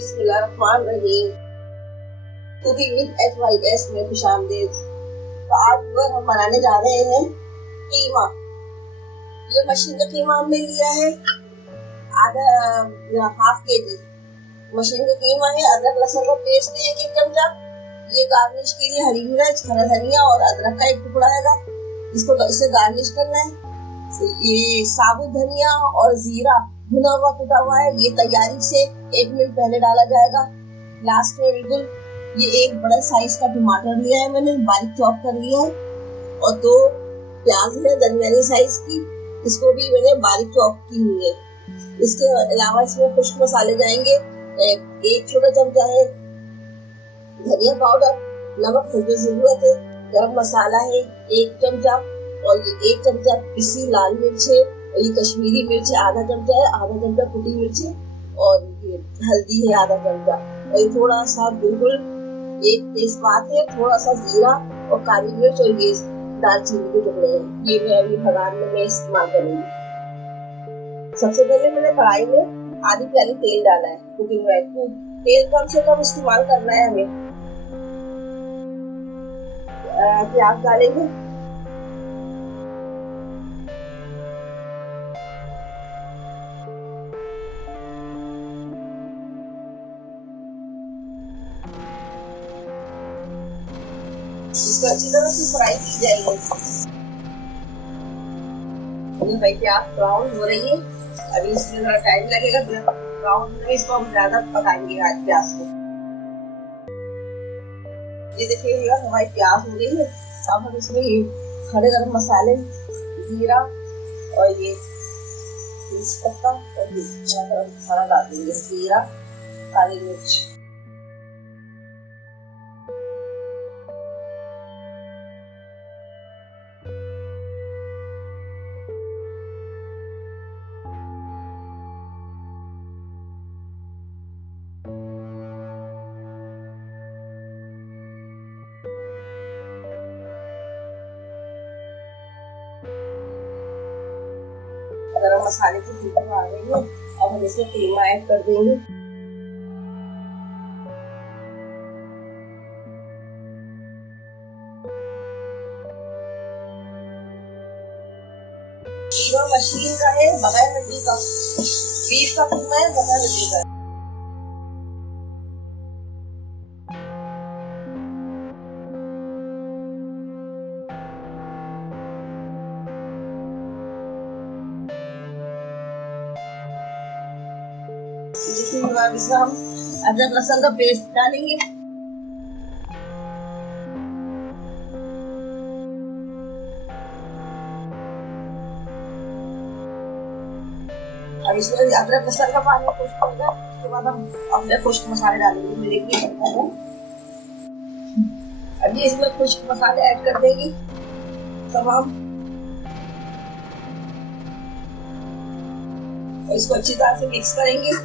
बिस्मिल्लाहिर्रहमानिर्रहीम। Cooking with HYS में खुशामदीद। तो आज हम बनाने जा रहे हैं कीमा। ये मशीन का कीमा हमने लिया है आधा हाफ केजी मशीन का कीमा है। अदरक लहसुन का पेस्ट है 1 चमचा। ये गार्निश के लिए हरी मिर्च, हरा धनिया और अदरक का 1 टुकड़ा है। इसको इससे गार्निश करना है। ये साबुत धनिया और जीरा भुना हुआ कुटा हुआ है। ये तैयारी से 1 मिनट पहले डाला जाएगा लास्ट में बिल्कुल। ये एक बड़ा साइज का टमाटर लिया है मैंने, बारीक चॉप कर लिया है। और 2 प्याज है दरमियानी साइज की, इसको भी मैंने बारीक चॉप की हुई है। इसके अलावा इसमें खुश्क मसाले जाएंगे। 1 छोटा चमचा है धनिया पाउडर, नमक हल्दी जरूरत है, गरम मसाला है 1 चमचा, और ये 1 चमचा पिसी लाल मिर्च है, और ये कश्मीरी मिर्च है आधा चमचा है, आधा चमचा कुटी मिर्च है, और ये हल्दी है आधा चमचा, और ये थोड़ा सा बिल्कुल 1 तेजपात है, थोड़ा सा जीरा और काली मिर्च, और ये दालचीनी के टुकड़े हैं। ये मैं अभी भगवान में मैं इस्तेमाल करूंगी। सबसे पहले मैंने कढ़ाई में आधी प्याली तेल डाला है कुकिंग ऑयल। तेल कम से कम इस्तेमाल करना है हमें। प्याज डालेंगे, इसको अच्छी तरह से फ्राई की जाएगी। ये भाई प्याज ब्राउन हो रही है, अभी इसमें थोड़ा टाइम लगेगा ब्राउन में। इसको हम ज्यादा पकाएंगे आज प्याज को। ये देखिए हमारी प्याज हो गई है। अब हम इसमें ये खड़े गरम मसाले, जीरा और ये तेजपत्ता और गरम मसाला डाल देंगे। जीरा, काली मिर्च, गरम मसाले की खुशबू आ रही है। अब हम इसमें कीमा ऐड कर देंगे। कीमा मशीन का है, बगैर हड्डी का। बीफ का कीमा है, बगैर हड्डी का। इसमें हम अदरक लहसुन का पेस्ट डालेंगे। अब इसमें अदरक लहसुन का पानी खुश्क होगा। उसके बाद हम अपने खुश्क मसाले डालेंगे। अभी इसमें खुश्क मसाले ऐड कर देंगे तमाम। इसको अच्छी तरह से मिक्स करेंगे।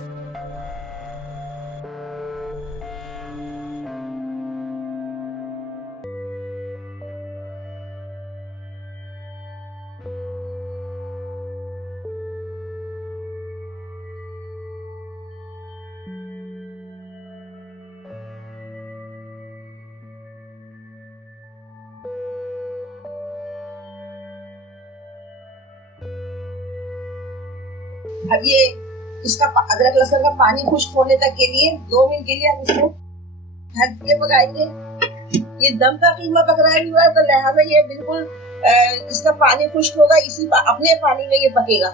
अब ये इसका अदरक लहसुन का पानी खुश्क होने तक के लिए 2 मिनट के लिए हम इसको ढक के पकाएंगे। ये दम का कीमा पक रहा है तो लिहाजा ये बिल्कुल इसका पानी खुश्क होगा, इसी अपने पानी में ये पकेगा।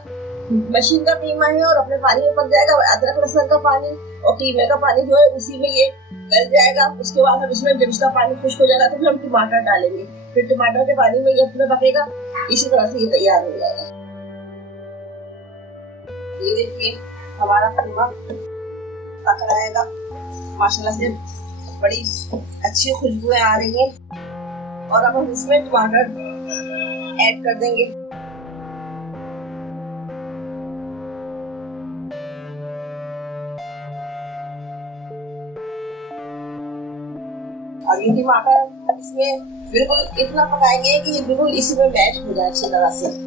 मशीन का कीमा है और अपने पानी में पक जाएगा। अदरक लहसुन का पानी और कीमे का पानी जो है उसी में ये गल जाएगा। उसके बाद हम इसमें जब इसका पानी खुश्क हो जाएगा तो फिर हम टमाटर डालेंगे। फिर टमाटर के पानी में ये अपने पकेगा। इसी तरह से ये तैयार हो जाएगा। ये देखिए हमारा कीमा पक रहेगा। माशाल्लाह से बड़ी अच्छी खुशबुएं आ रही हैं। और अब हम इसमें टमाटर ऐड कर देंगे। अब ये टमाटर इसमें बिल्कुल इतना पकाएंगे कि ये बिल्कुल इसी में मैश हो जाए अच्छी तरह से।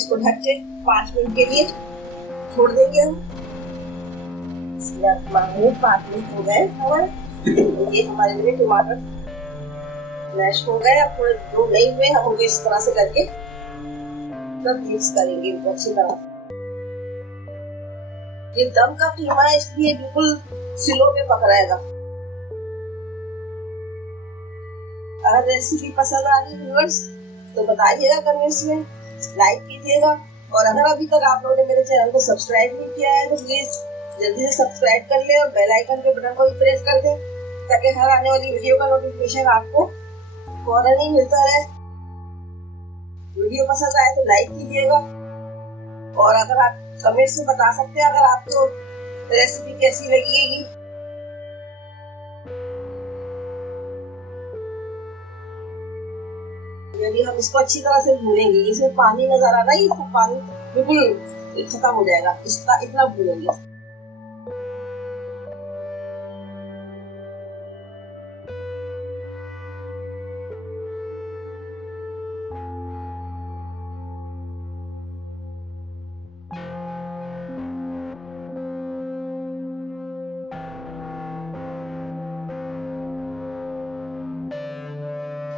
इसको ढक के 5 मिनट के लिए छोड़ देंगे हम। 5 मिनट हो गए हमारे। ये हमारे लिए टमाटर मैश हो गए। अब थोड़े जो नहीं हुए हम उनको इस तरह से करके सब मिक्स करेंगे अच्छी तरह। ये दम का कीमा है इसलिए बिल्कुल स्लो पे पक रहेगा। अगर रेसिपी पसंद आ रही व्यूअर्स तो बताइएगा कमेंट्स में, लाइक कीजिएगा। और अगर अभी तक आप लोगों ने मेरे चैनल को सब्सक्राइब नहीं किया है तो प्लीज जल्दी से सब्सक्राइब कर ले और बेल आइकन के बटन को भी प्रेस कर दे ताकि हर आने वाली वीडियो का नोटिफिकेशन आपको फौरन ही मिलता रहे। वीडियो पसंद आए तो लाइक कीजिएगा और अगर आप कमेंट्स में बता सकते हैं अगर आपको रेसिपी कैसी लगेगी। यदि हम इसको अच्छी तरह से भूनेंगे, इसमें पानी नजर आ रहा है, इसका पानी बिल्कुल खत्म हो जाएगा, इसका इतना भूनेंगे।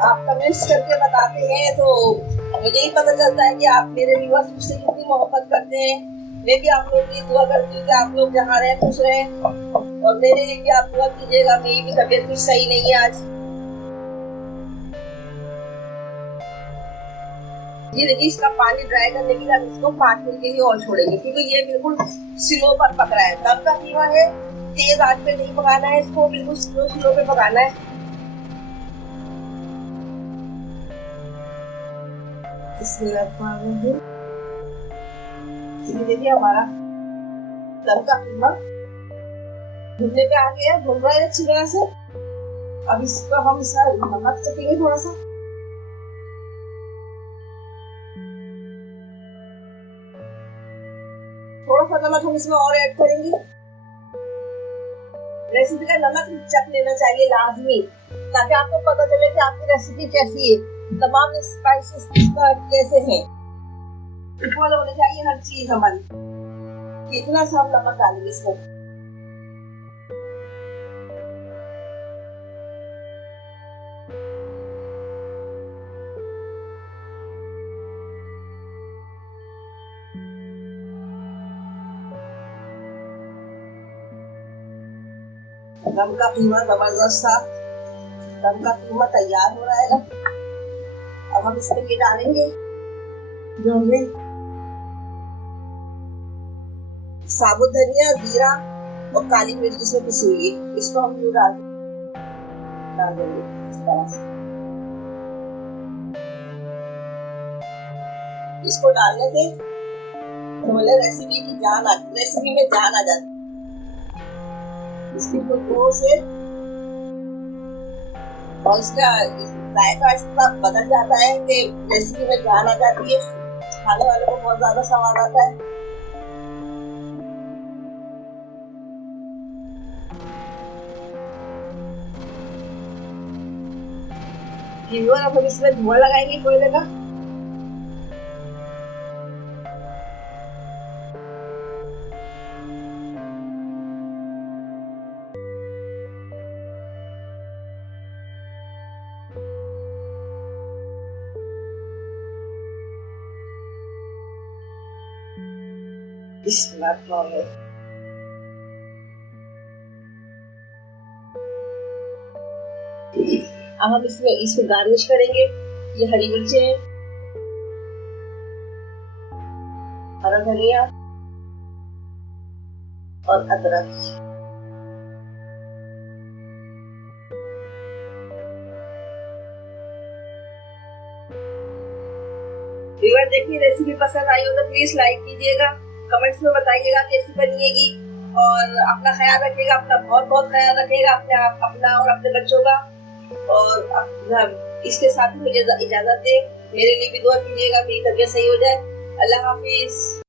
आप कमेंट्स करके बताते हैं तो मुझे ही पता चलता है कि आप मेरे व्यूअर्स मुझसे कितनी मोहब्बत करते हैं। मैं भी आप लोगों की दुआ करती हूँ कि आप लोग जहाँ रहे खुश रहें और मेरे लिए भी आप दुआ कीजिएगा। मेरी भी तबीयत कुछ सही नहीं है आज। ये देखिए इसका पानी ड्राई करने के लिए हम इसको 5 मिनट के लिए और छोड़ेंगे क्योंकि ये बिल्कुल स्लो पर पक रहा है। दम का कीमा है, तेज आंच पे नहीं पकाना है, इसको बिल्कुल स्लो पे पकाना है। देखिए हमारा दम का कीमा भुनने पे आ गया, भुन रहा है अच्छी तरह से। अब इसको हम इसका नमक चखेंगे थोड़ा सा। थोड़ा सा नमक हम इसमें और ऐड करेंगे। रेसिपी का नमक चख लेना चाहिए लाजमी ताकि आपको पता चले कि आपकी रेसिपी कैसी है, तमाम स्पाइसेस कैसे हैं। इक्वल होने चाहिए हर चीज हमारी। इतना सा हम नमक डालेंगे इसमें। दम का कीमा जबरदस्त था। दम का कीमा तैयार हो रहा है। अब हम इसमें ये डालेंगे जो हमने साबुत धनिया, जीरा और काली मिर्च इसमें पिसी हुई है, इसको हम यूं डाल देंगे इस तरह से। इसको डालने से हमारे रेसिपी में जान आ जाती। इसकी खुशबू से और इसका जायका इतना बदल जाता है कि रेसिपी में जान आ जाती है। खाने वाले को बहुत ज्यादा स्वाद आता है। अब हम इसमें धुआं लगाएंगे कोयले का। अब हम इसमें गार्निश करेंगे। ये हरी मिर्चें, हरा धनिया और अदरक। देखिए रेसिपी पसंद आई हो तो प्लीज लाइक कीजिएगा, कमेंट्स में बताइएगा कैसी बनिएगी और अपना ख्याल रखिएगा, अपना बहुत बहुत ख्याल रखिएगा, अपना और अपने बच्चों का। और इसके साथ ही मुझे इजाजत दें। मेरे लिए भी दुआ कीजिएगा, मेरी तबीयत सही हो जाए। अल्लाह हाफिज।